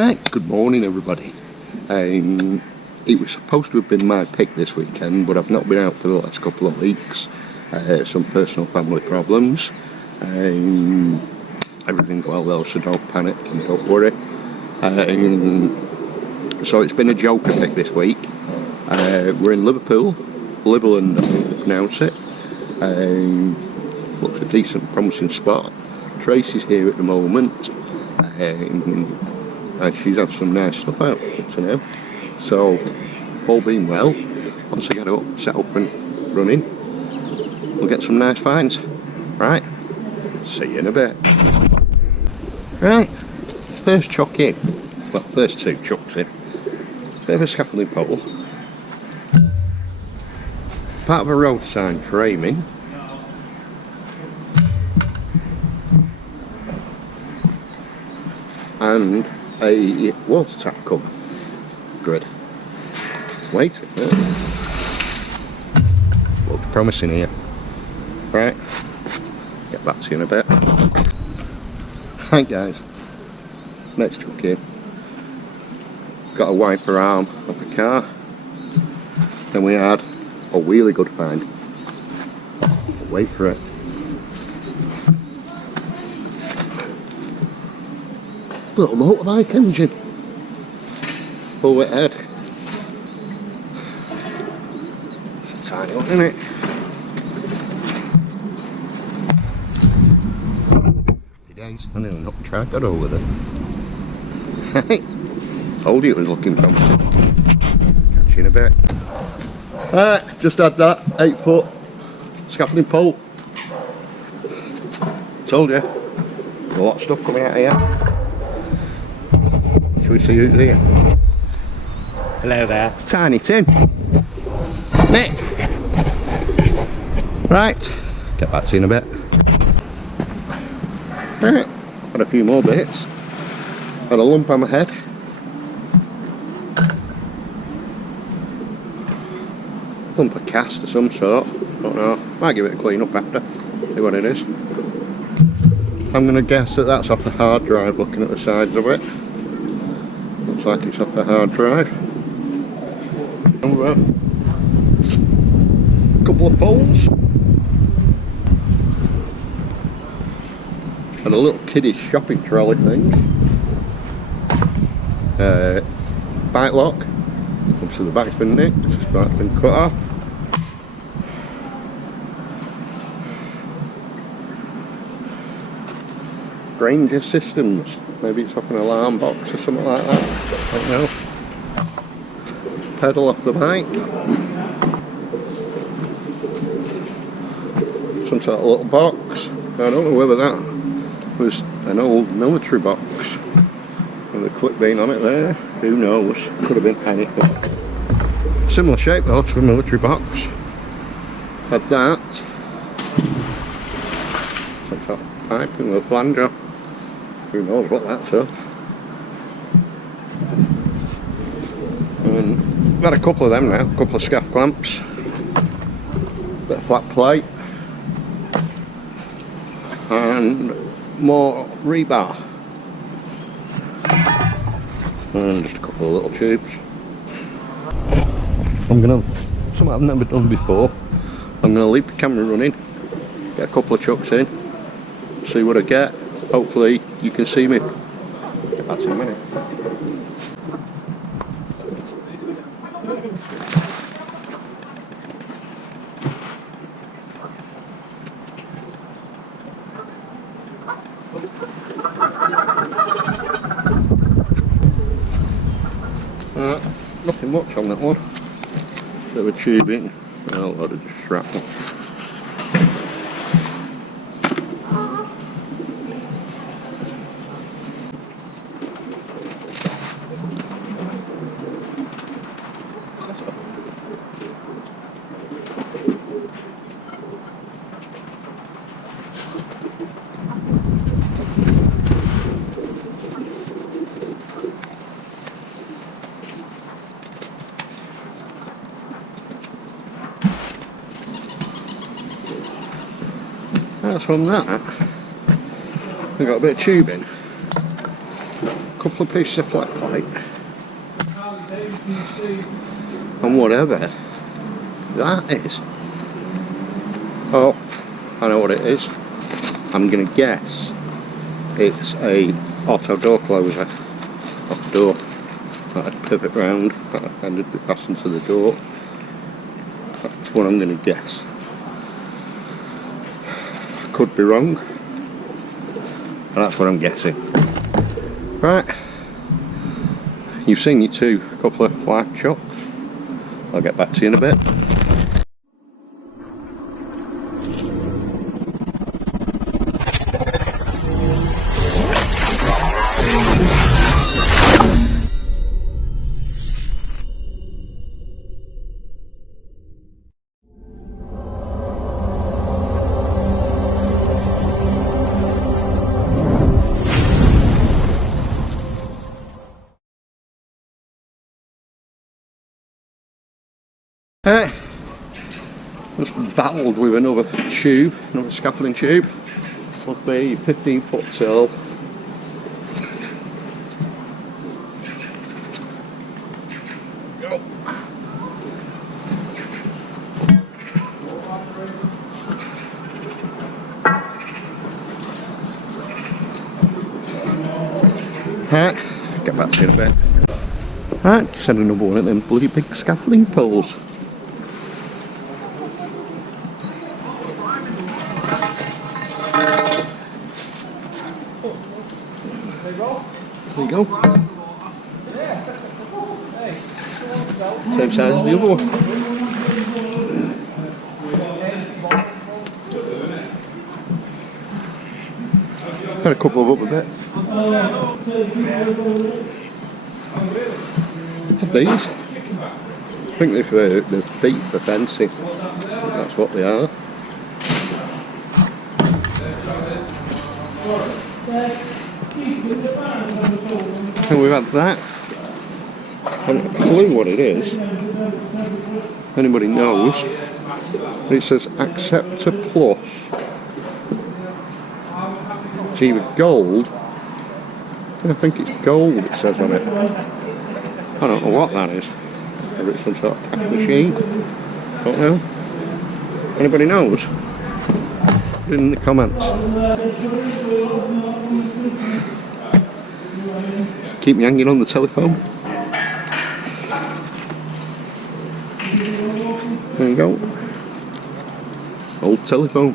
Right, good morning everybody. It was supposed to have been my pick this weekend, but I've not been out for the last couple of weeks. Some personal family problems. Everything's well though, so don't panic and don't worry. So it's been a joker pick this week. We're in Liverpool, Liverland I think they pronounce it. Looks a decent, promising spot. Tracy's here at the moment. And she's had some nice stuff out to now. So, all being well, once I get up, set up and running, we'll get some nice finds. Right, see you in a bit. Right, first chuck in. Well, first two chucks in. Bit of a scaffolding pole. Part of a road sign framing. And a water tap cover. Good. Wait. Looks promising here. Right. Get back to you in a bit. Right guys. Next chuck in. Got a wiper arm of the car. Then we had a really good find. Wait for it. Little motorbike engine. Full head. It's a tiny one, isn't it? Happy days. I nearly knocked the tripod over with it. Told you it was looking promising. Catch you in a bit. Alright, just had that 8-foot scaffolding pole. Told you. A lot of stuff coming out of here. Shall we see who's here? Hello there. Tiny Tim. Nick. Right. Get back to you in a bit. Right. Had a few more bits. Had a lump on my head. Lump of cast of some sort. Don't know. Might give it a clean up after. See what it is. I'm going to guess that that's off the hard drive looking at the sides of it. Looks like it's off the hard drive. A couple of poles. And a little kiddie shopping trolley thing. Bike lock. Obviously the back's been nicked, the back's been cut off. Ranger systems. Maybe it's off an alarm box or something like that. I don't know. Pedal off the bike. Some sort of little box. I don't know whether that was an old military box with a clip being on it there. Who knows? Could have been anything. Similar shape though to a military box. Had that. Some sort of piping with a flanger. Who knows what that's of. And we've had a couple of them now, a couple of scaff clamps, bit of flat plate, and more rebar. And just a couple of little tubes. I'm gonna, something I've never done before, I'm gonna leave the camera running, get a couple of chucks in, see what I get. Hopefully you can see me. Get back to you in a minute. Nothing much on that one. Bit of a tubing, a lot of just shrapnel. That's from that. We've got a bit of tubing. couple of pieces of flat plate, and whatever that is. Oh, I know what it is. I'm going to guess it's a auto door closer off the door. That'd pivot round and it'd be fastened to the door. That's what I'm going to guess. Could be wrong, but that's what I'm guessing. Right, you've seen your couple of white shocks. I'll get back to you in a bit. Just battled with another tube, another scaffolding tube. Must be 15-foot sill. Go. Right, get back to you in a bit. Right, send another one of them bloody big scaffolding poles. There you go. Same size as the other one. Had a couple of up a bit. Had these. I think they're feet for fencing. That's what they are. And we've had that. I don't have a clue what it is. Anybody knows? It says accept a plus. It's either gold. I think it's gold it says on it. I don't know what that is. Maybe it's some sort of pack machine. Don't know. Anybody knows? Put it in the comments. Keep me hanging on the telephone. There you go. Old telephone.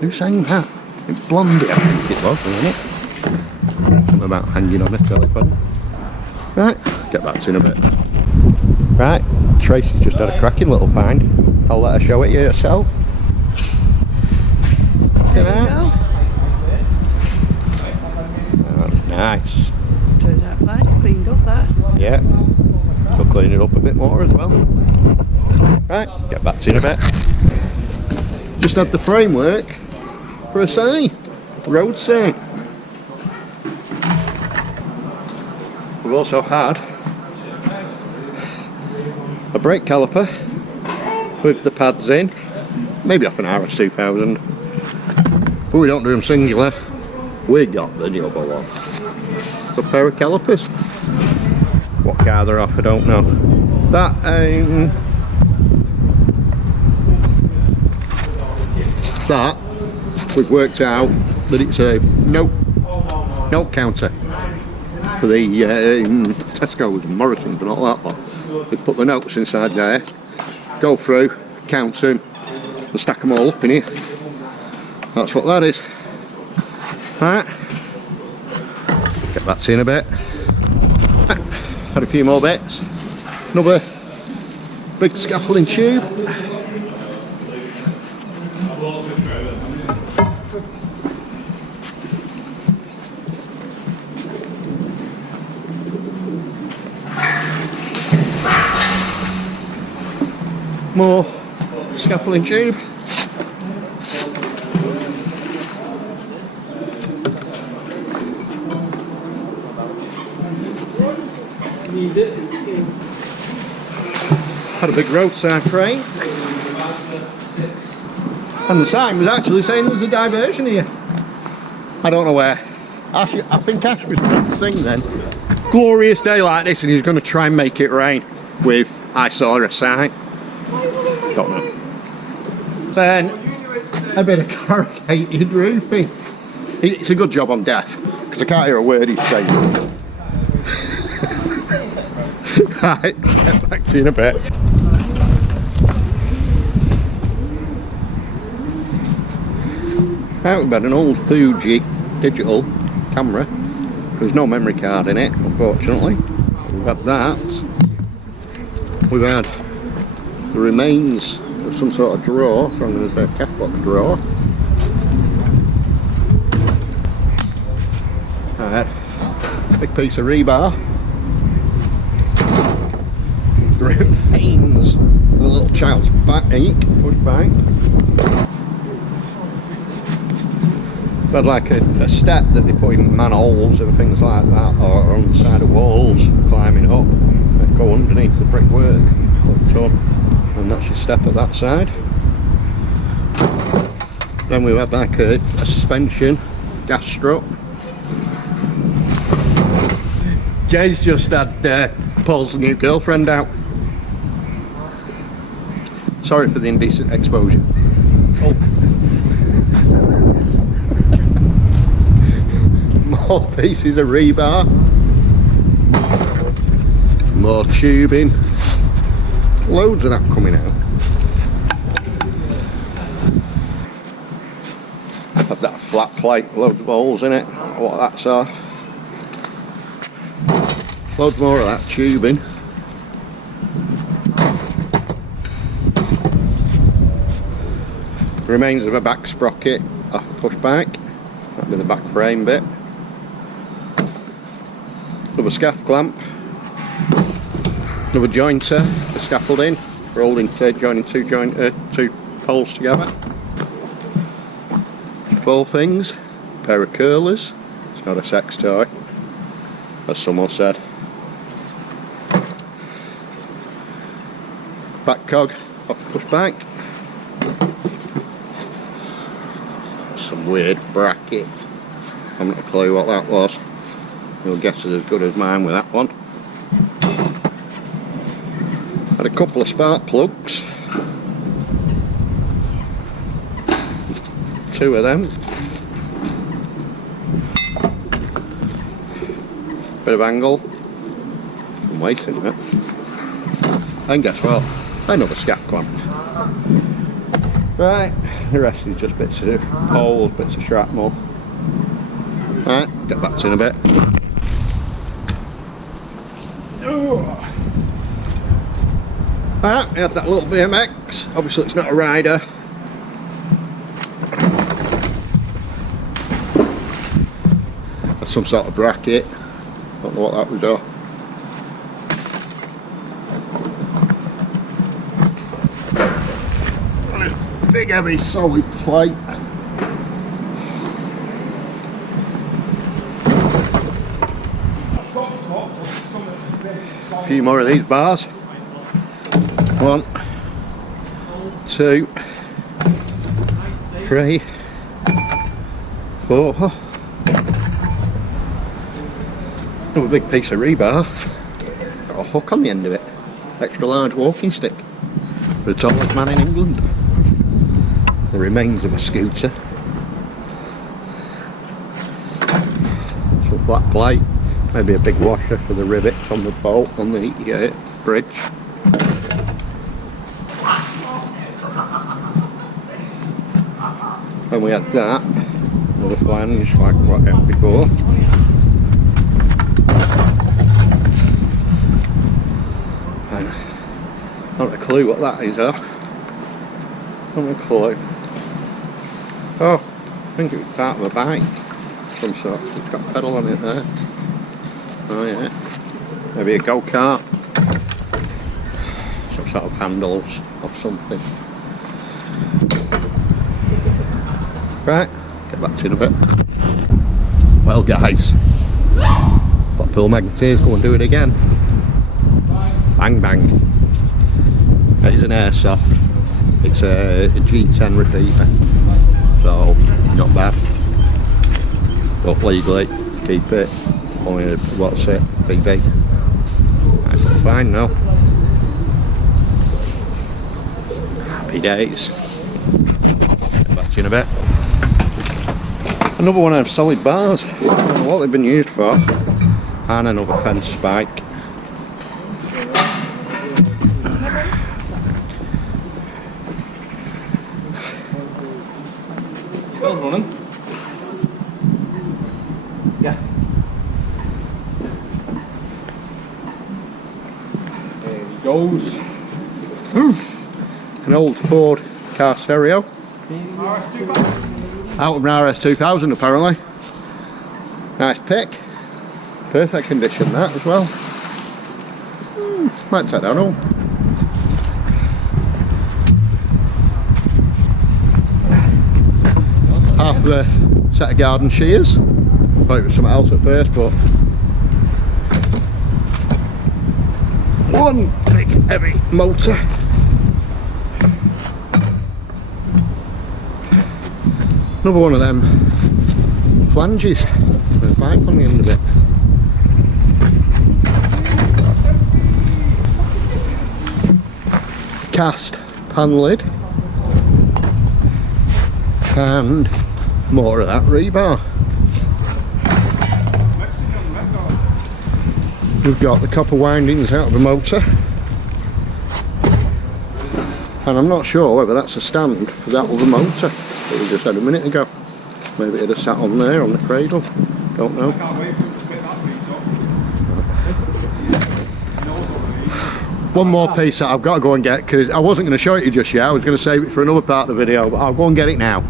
Who sang that? It's Blondie, I think it was, wasn't it? Something about hanging on a telephone. Right, get back to you in a bit. Right, Tracy's just had a cracking little find. I'll let her show it you herself. Look at that. Nice. Turns out nice, cleaned up that. Yeah. Still clean it up a bit more as well. Right, get back to you in a bit. Just had the framework for a sign. Road sign. We've also had a brake caliper with the pads in. Maybe off an RS 2000. But we don't do them singular. We got the double one. A pair of calipers. What car they're off, I don't know. That we've worked out that it's a note counter for the Tesco's and Morrison's and all that lot. They put the notes inside there, go through, count them, and stack them all up in here. That's what that is. Right. Get back to you in a bit. Had a few more bits. Another big scaffolding tube. More scaffolding tube. Had a big roadside frame, and the sign was actually saying there's a diversion here. I don't know where. I think Ash was practicing then. Glorious day like this and he's going to try and make it rain with I saw a sign. Don't know. Then a bit of corrugated roofing. It's a good job I'm deaf because I can't hear a word he's saying. Right, get back to you in a bit. Right, we've had an old Fuji digital camera. There's no memory card in it, unfortunately. We've had that. We've had the remains of some sort of drawer, so I'm going to say a catbox drawer. Right, big piece of rebar. The remains of a little child's push bike. But like a step that they put in manholes and things like that, or on the side of walls, climbing up and go underneath the brickwork. And that's your step at that side. Then we've had like a suspension gas strut. Jay's just had Paul's new girlfriend out. Sorry for the indecent exposure. Oh. More pieces of rebar, more tubing, loads of that coming out. Have that flat plate, loads of holes in it, what that's off. Loads more of that tubing. Remains of a back sprocket off the push bike, that'll be the back frame bit. Another scaff clamp, another jointer for scaffolding, for holding joining two poles together. 12 things, a pair of curlers, it's not a sex toy, as someone said. Back cog off the push bike. Some weird bracket, I'm not a clue what that was. Your guess is as good as mine with that one. Had a couple of spark plugs. 2 of them. Bit of angle. Some weight in it. And guess what? Another scaff clamp. Right, the rest is just bits of poles, bits of shrapnel. Right, get back to you in a bit. Right, we had that little BMX, obviously it's not a rider. That's some sort of bracket, don't know what that was though. Big heavy solid plate. A few more of these bars. 1, 2, 3, 4. Another big piece of rebar. Got a hook on the end of it. Extra large walking stick. For the tallest man in England. The remains of a scooter. Some flat plate. Maybe a big washer for the rivets on the bolt on the bridge. Then we had that, another flange like what I had before. And I don't have a clue what that is, huh? I don't have a clue. Oh, I think it was part of a bike. Some sort. It's got a pedal on it there. Oh yeah. Maybe a go-kart. Some sort of handles or something. Right, get back to you in a bit. Well guys, Blackpool Magneteers, go and do it again. Bang bang. It is an airsoft. It's a G10 repeater. So, not bad. but legally keep it. Only what's it? BB. Nice little find now. Happy days. Get back to you in a bit. Another one of them solid bars. I don't know what they've been used for. And another fence spike. Still running? Yeah. There he goes. An old Ford car stereo. RS2000. Out of an RS2000 apparently. Nice pick. Perfect condition that as well. Might take that home. Half of a set of garden shears. Thought it was something else at first, but one big heavy motor. Another one of them flanges with a pipe on the end of it. Cast pan lid. And more of that rebar. We've got the copper windings out of the motor. And I'm not sure whether that's a stand for that other motor that we just had a minute ago. Maybe it'd have sat on there on the cradle. Don't know. One more piece that I've got to go and get, because I wasn't going to show it you just yet. I was going to save it for another part of the video, but I'll go and get it now.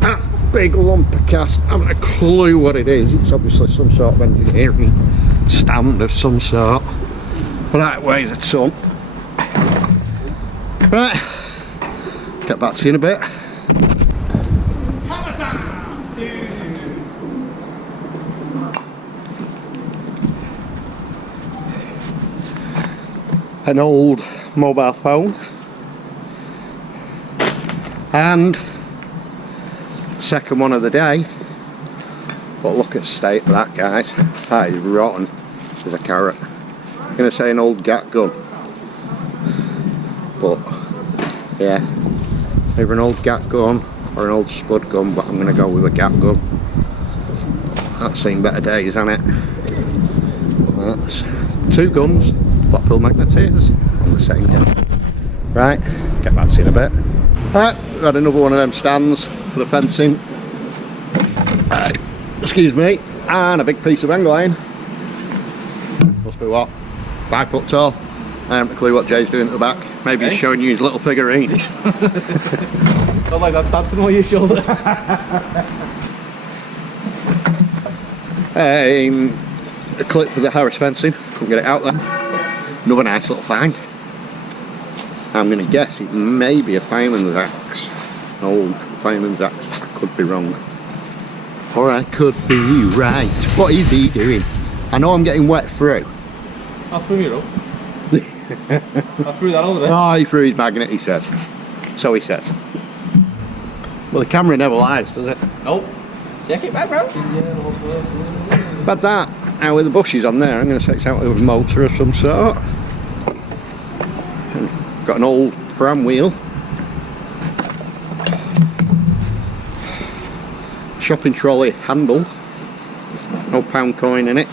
That big lump of cast. I haven't a clue what it is. It's obviously some sort of engineering stand of some sort. But that weighs a ton. Right, get back to you in a bit. An old mobile phone and second one of the day, but look at the state of that, guys. That is rotten as a carrot. I'm going to say an old gat gun, but yeah, either an old gat gun or an old spud gun, but I'm going to go with a gat gun. That's seen better days, hasn't it? That's two guns, Blackpool magnetators on the same day. Right, get back to you in a bit. Right, we've had another one of them stands for the fencing. Excuse me, and a big piece of angle iron. Must be what? 5 foot tall. I haven't a clue what Jay's doing at the back. Maybe he's showing you his little figurine. Oh my god, dancing on your shoulder. A clip for the Harris fencing. Couldn't get it out there. Another nice little find. I'm going to guess it may be a fireman's axe. An old fireman's axe. I could be wrong. Or I could be right. What is he doing? I know I'm getting wet through. I threw you up. I threw that over there. Oh, he threw his magnet, he says. So he says. Well, the camera never lies, does it? Nope. Check it back, bro. But that, now with the bushes on there, I'm going to set it out with a motor of some sort. And got an old pram wheel. Shopping trolley handle. No pound coin in it.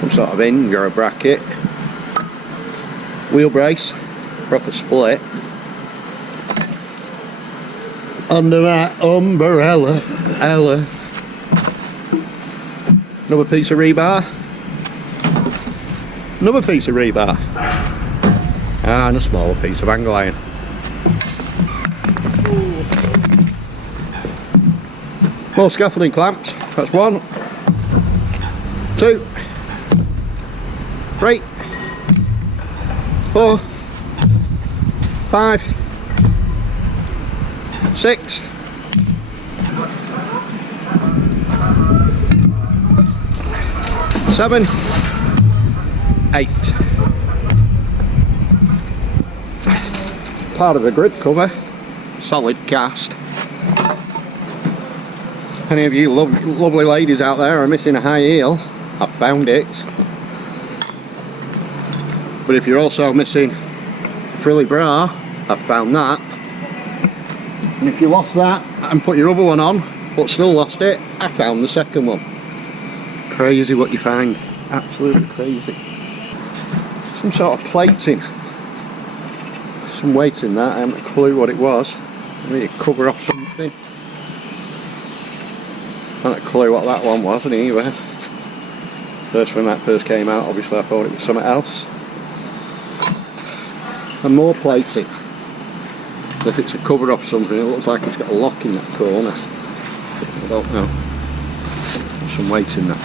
Some sort of hinge or a bracket. Wheel brace. Proper split. Under that umbrella, Ella. Another piece of rebar. Another piece of rebar. And a smaller piece of angle iron. More scaffolding clamps. That's 1, 2, 3, 4, 5, 6, 7, 8. Part of a grid cover, solid cast. any of you lovely ladies out there are missing a high heel, I've found it. But if you're also missing a frilly bra, I've found that. And if you lost that and put your other one on, but still lost it, I found the second one. Crazy what you find, absolutely crazy. Some sort of plating, some weight in that, I haven't a clue what it was. Maybe a cover off something. I haven't a clue what that one was anyway. First when that first came out, obviously I thought it was something else. And more plating. If it's a cover off something, it looks like it's got a lock in that corner. I don't know. There's some weight in that.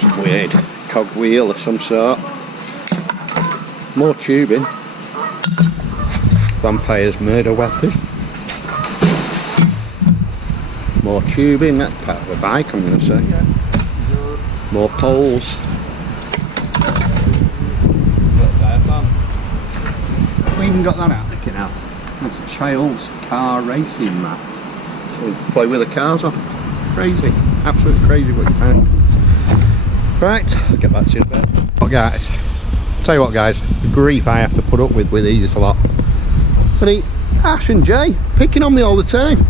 Some weird cog wheel of some sort. More tubing. Vampire's murder weapon. More tubing, that's part of a bike I'm going to say. More poles. We even got that out of the canal. That's a child's car racing map. So we play with the cars on. Crazy, absolutely crazy what you found. Right, I'll get back to you in a bit. Well guys, tell you what guys, the grief I have to put up with these a lot. But Ash and Jay picking on me all the time.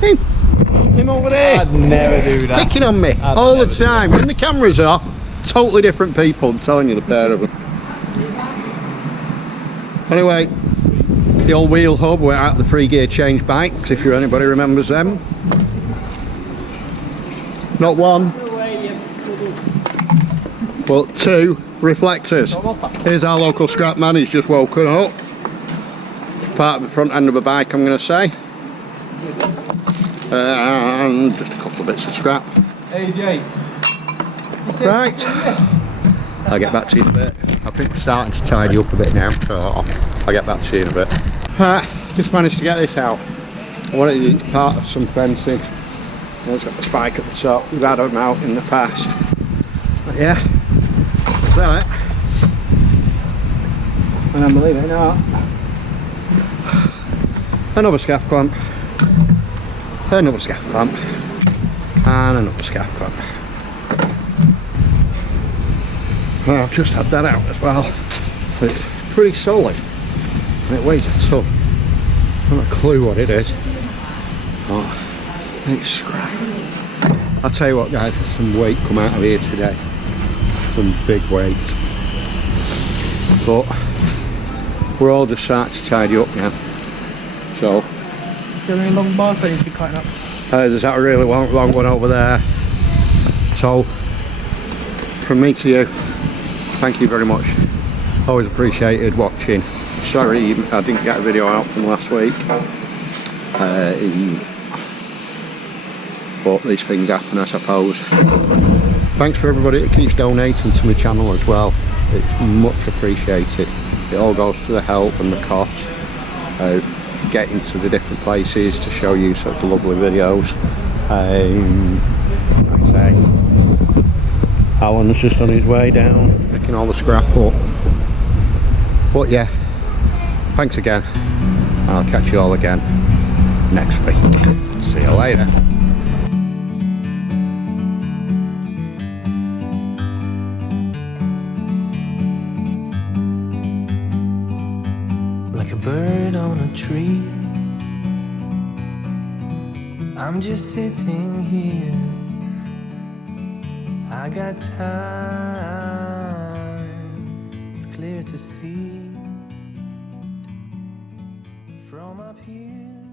Him over there. I'd never do that. Picking on me all the time. When the camera's off, totally different people, I'm telling you, the pair of them. Anyway, the old wheel hub, we're at the 3-gear change bikes, if anybody remembers them. Not one, but 2 reflectors. Here's our local scrap man, he's just woken up. Part of the front end of a bike, I'm going to say. And just a couple of bits of scrap. Hey Jay. Right, I'll get back to you in a bit. I think we're starting to tidy up a bit now, so I'll get back to you in a bit. Right, just managed to get this out. I wanted it to be part of some fencing. It's got the spike at the top. We've had them out in the past. But yeah, so it. And then believe it or not, another scaff clamp, another scaff clamp, and another scaff clamp. Well, I've just had that out as well. It's pretty solid and it weighs a ton. I've not a clue what it is. Oh, it's scrap. I'll tell you what guys, there's some weight come out of here today. Some big weight. But we're all just starting to tidy up now. So Is there any long bars I need to be cutting up? there's that really long one over there. So from me to you, thank you very much. Always appreciated watching. Sorry I didn't get a video out from last week. But these things happen, I suppose. Thanks for everybody that keeps donating to my channel as well. It's much appreciated. It all goes to the help and the cost of getting to the different places to show you such lovely videos. Like I say, Alan's just on his way down, picking all the scrap up. But yeah, thanks again. I'll catch you all again next week. See you later. Like a bird on a tree, I'm just sitting here. I got time, it's clear to see from up here.